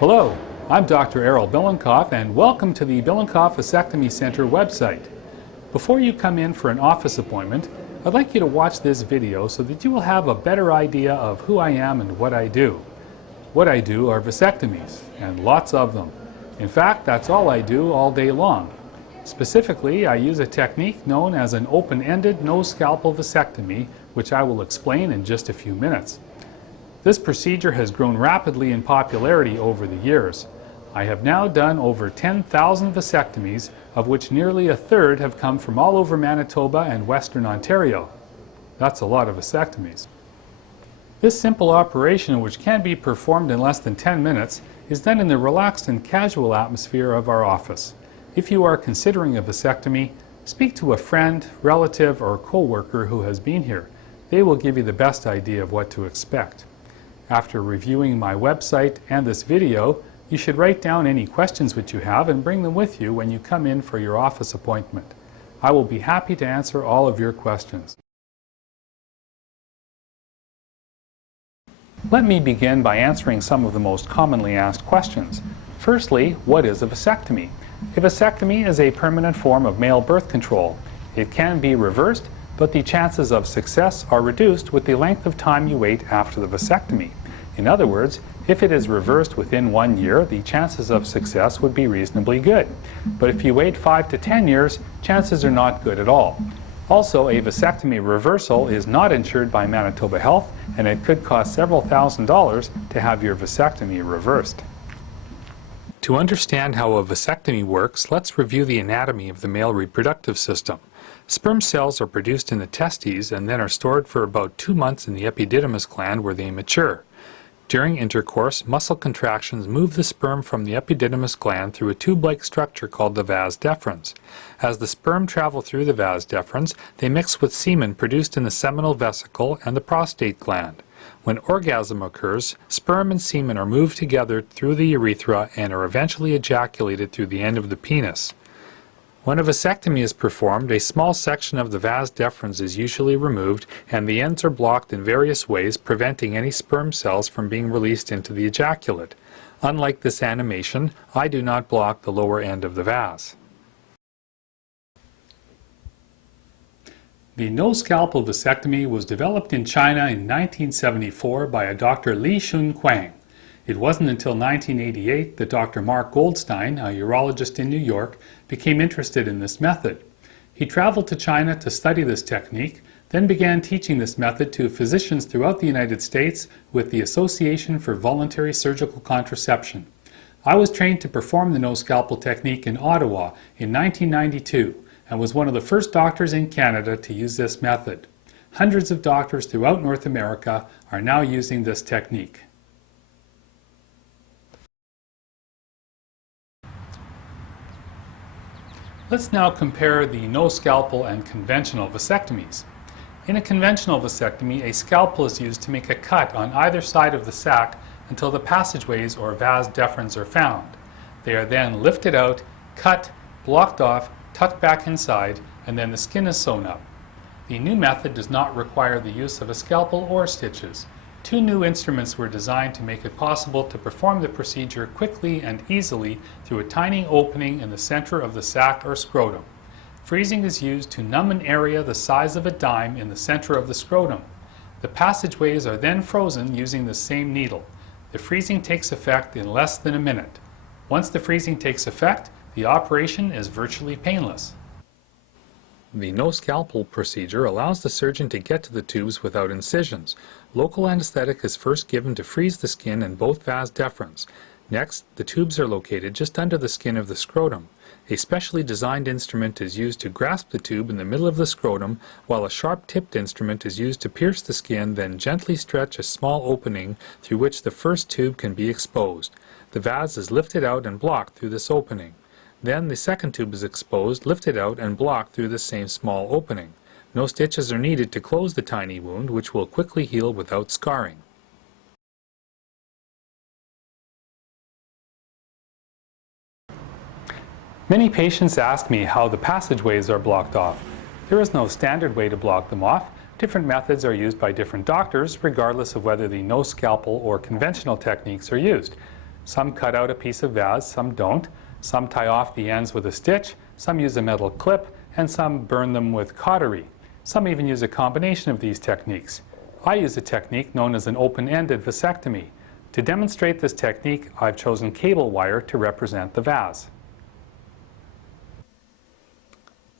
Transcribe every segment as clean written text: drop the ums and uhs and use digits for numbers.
Hello, I'm Dr. Errol Billinkoff and welcome to the Billinkoff Vasectomy Center website. Before you come in for an office appointment, I'd like you to watch this video so that you will have a better idea of who I am and what I do. What I do are vasectomies, and lots of them. In fact, that's all I do all day long. Specifically, I use a technique known as an open-ended no-scalpel vasectomy, which I will explain in just a few minutes. This procedure has grown rapidly in popularity over the years. I have now done over 10,000 vasectomies, of which nearly a third have come from all over Manitoba and Western Ontario. That's a lot of vasectomies. This simple operation, which can be performed in less than 10 minutes, is done in the relaxed and casual atmosphere of our office. If you are considering a vasectomy, speak to a friend, relative, or co-worker who has been here. They will give you the best idea of what to expect. After reviewing my website and this video, you should write down any questions which you have and bring them with you when you come in for your office appointment. I will be happy to answer all of your questions. Let me begin by answering some of the most commonly asked questions. Firstly, what is a vasectomy? A vasectomy is a permanent form of male birth control. It can be reversed, but the chances of success are reduced with the length of time you wait after the vasectomy. In other words, if it is reversed within 1 year, the chances of success would be reasonably good. But if you wait 5 to 10 years, chances are not good at all. Also, a vasectomy reversal is not insured by Manitoba Health, and it could cost several $1,000s to have your vasectomy reversed. To understand how a vasectomy works, let's review the anatomy of the male reproductive system. Sperm cells are produced in the testes and then are stored for about 2 months in the epididymis gland where they mature. During intercourse, muscle contractions move the sperm from the epididymis gland through a tube-like structure called the vas deferens. As the sperm travel through the vas deferens, they mix with semen produced in the seminal vesicle and the prostate gland. When orgasm occurs, sperm and semen are moved together through the urethra and are eventually ejaculated through the end of the penis. When a vasectomy is performed, a small section of the vas deferens is usually removed and the ends are blocked in various ways, preventing any sperm cells from being released into the ejaculate. Unlike this animation, I do not block the lower end of the vas. The no-scalpel vasectomy was developed in China in 1974 by a Dr. Li Shunquang. It wasn't until 1988 that Dr. Mark Goldstein, a urologist in New York, became interested in this method. He traveled to China to study this technique, then began teaching this method to physicians throughout the United States with the Association for Voluntary Surgical Contraception. I was trained to perform the no-scalpel technique in Ottawa in 1992 and was one of the first doctors in Canada to use this method. Hundreds of doctors throughout North America are now using this technique. Let's now compare the no-scalpel and conventional vasectomies. In a conventional vasectomy, a scalpel is used to make a cut on either side of the sac until the passageways or vas deferens are found. They are then lifted out, cut, blocked off, tucked back inside, and then the skin is sewn up. The new method does not require the use of a scalpel or stitches. 2 new instruments were designed to make it possible to perform the procedure quickly and easily through a tiny opening in the center of the sac or scrotum. Freezing is used to numb an area the size of a dime in the center of the scrotum. The passageways are then frozen using the same needle. The freezing takes effect in less than a minute. Once the freezing takes effect, the operation is virtually painless. The no-scalpel procedure allows the surgeon to get to the tubes without incisions. Local anesthetic is first given to freeze the skin in both vas deferens. Next, the tubes are located just under the skin of the scrotum. A specially designed instrument is used to grasp the tube in the middle of the scrotum, while a sharp-tipped instrument is used to pierce the skin, then gently stretch a small opening through which the first tube can be exposed. The vas is lifted out and blocked through this opening. Then the second tube is exposed, lifted out, and blocked through the same small opening. No stitches are needed to close the tiny wound, which will quickly heal without scarring. Many patients ask me how the passageways are blocked off. There is no standard way to block them off. Different methods are used by different doctors, regardless of whether the no-scalpel or conventional techniques are used. Some cut out a piece of vase, some don't. Some tie off the ends with a stitch, some use a metal clip, and some burn them with cautery. Some even use a combination of these techniques. I use a technique known as an open-ended vasectomy. To demonstrate this technique, I've chosen cable wire to represent the vase.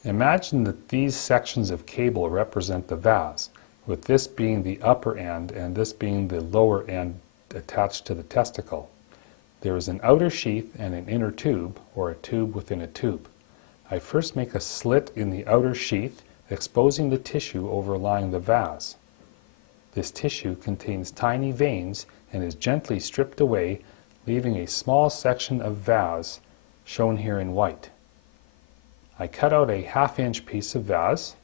Imagine that these sections of cable represent the vase, with this being the upper end and this being the lower end attached to the testicle. There is an outer sheath and an inner tube, or a tube within a tube. I first make a slit in the outer sheath, exposing the tissue overlying the vase. This tissue contains tiny veins and is gently stripped away, leaving a small section of vase, shown here in white. I cut out a half-inch piece of vase.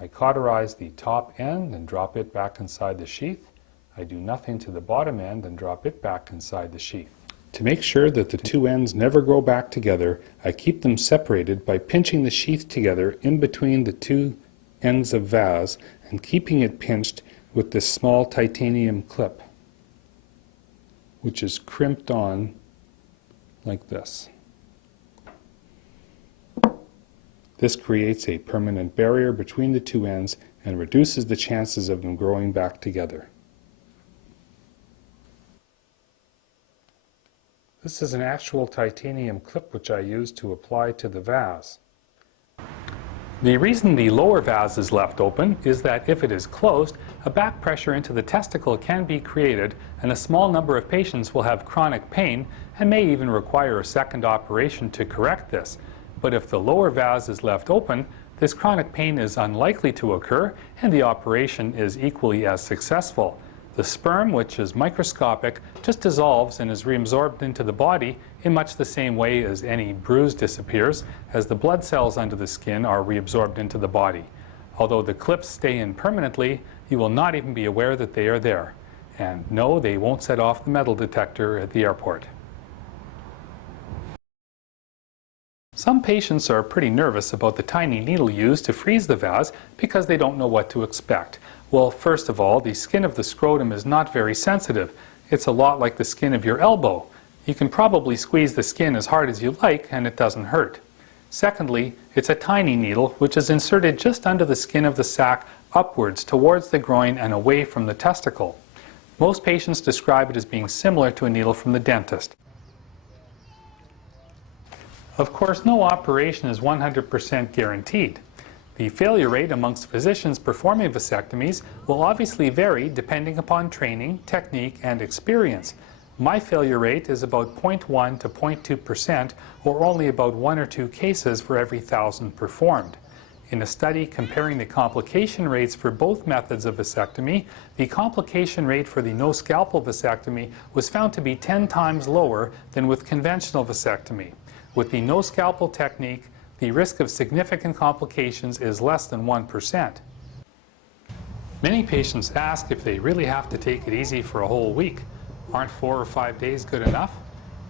I cauterize the top end and drop it back inside the sheath. I do nothing to the bottom end and drop it back inside the sheath. To make sure that the two ends never grow back together, I keep them separated by pinching the sheath together in between the two ends of vase and keeping it pinched with this small titanium clip, which is crimped on like this. This creates a permanent barrier between the two ends and reduces the chances of them growing back together. This is an actual titanium clip which I use to apply to the vase. The reason the lower vase is left open is that if it is closed, a back pressure into the testicle can be created, and a small number of patients will have chronic pain and may even require a second operation to correct this. But if the lower vase is left open, this chronic pain is unlikely to occur and the operation is equally as successful. The sperm, which is microscopic, just dissolves and is reabsorbed into the body in much the same way as any bruise disappears, as the blood cells under the skin are reabsorbed into the body. Although the clips stay in permanently, you will not even be aware that they are there. And no, they won't set off the metal detector at the airport. Some patients are pretty nervous about the tiny needle used to freeze the vase because they don't know what to expect. Well, first of all, the skin of the scrotum is not very sensitive. It's a lot like the skin of your elbow. You can probably squeeze the skin as hard as you like and it doesn't hurt. Secondly, it's a tiny needle which is inserted just under the skin of the sac upwards towards the groin and away from the testicle. Most patients describe it as being similar to a needle from the dentist. Of course, no operation is 100% guaranteed. The failure rate amongst physicians performing vasectomies will obviously vary depending upon training, technique, and experience. My failure rate is about 0.1 to 0.2%, or only about 1 or 2 cases for every 1,000 performed. In a study comparing the complication rates for both methods of vasectomy, the complication rate for the no-scalpel vasectomy was found to be 10 times lower than with conventional vasectomy. With the no-scalpel technique, the risk of significant complications is less than 1%. Many patients ask if they really have to take it easy for a whole week. Aren't 4 or 5 days good enough?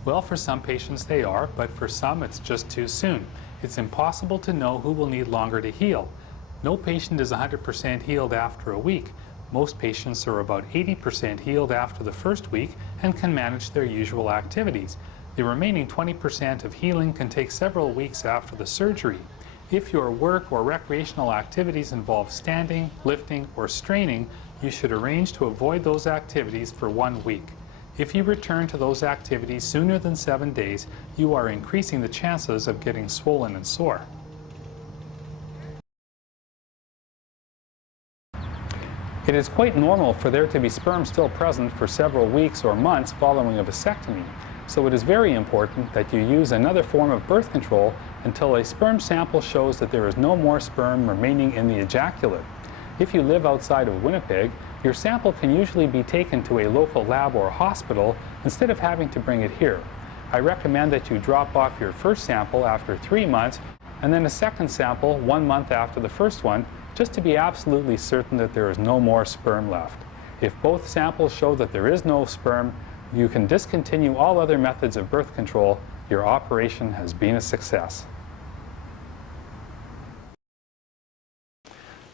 Well, for some patients they are, but for some it's just too soon. It's impossible to know who will need longer to heal. No patient is 100% healed after a week. Most patients are about 80% healed after the first week and can manage their usual activities. The remaining 20% of healing can take several weeks after the surgery. If your work or recreational activities involve standing, lifting, or straining, you should arrange to avoid those activities for 1 week. If you return to those activities sooner than 7 days, you are increasing the chances of getting swollen and sore. It is quite normal for there to be sperm still present for several weeks or months following a vasectomy. So it is very important that you use another form of birth control until a sperm sample shows that there is no more sperm remaining in the ejaculate. If you live outside of Winnipeg, your sample can usually be taken to a local lab or hospital instead of having to bring it here. I recommend that you drop off your first sample after 3 months and then a second sample 1 month after the first one, just to be absolutely certain that there is no more sperm left. If both samples show that there is no sperm, you can discontinue all other methods of birth control. Your operation has been a success.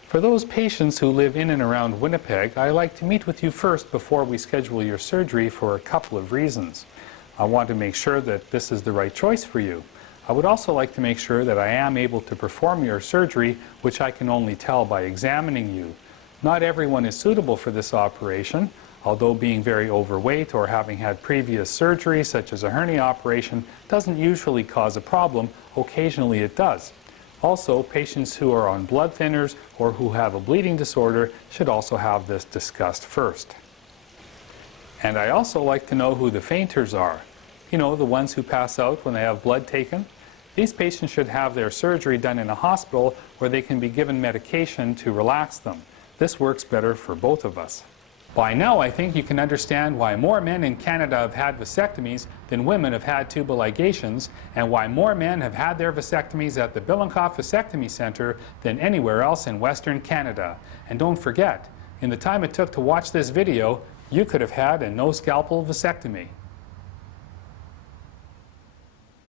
For those patients who live in and around Winnipeg, I like to meet with you first before we schedule your surgery for a couple of reasons. I want to make sure that this is the right choice for you. I would also like to make sure that I am able to perform your surgery, which I can only tell by examining you. Not everyone is suitable for this operation, although being very overweight or having had previous surgery, such as a hernia operation, doesn't usually cause a problem. Occasionally it does. Also, patients who are on blood thinners or who have a bleeding disorder should also have this discussed first. And I also like to know who the fainters are. You know, the ones who pass out when they have blood taken. These patients should have their surgery done in a hospital where they can be given medication to relax them. This works better for both of us. By now, I think you can understand why more men in Canada have had vasectomies than women have had tubal ligations, and why more men have had their vasectomies at the Billinkoff Vasectomy Centre than anywhere else in Western Canada. And don't forget, in the time it took to watch this video, you could have had a no-scalpel vasectomy.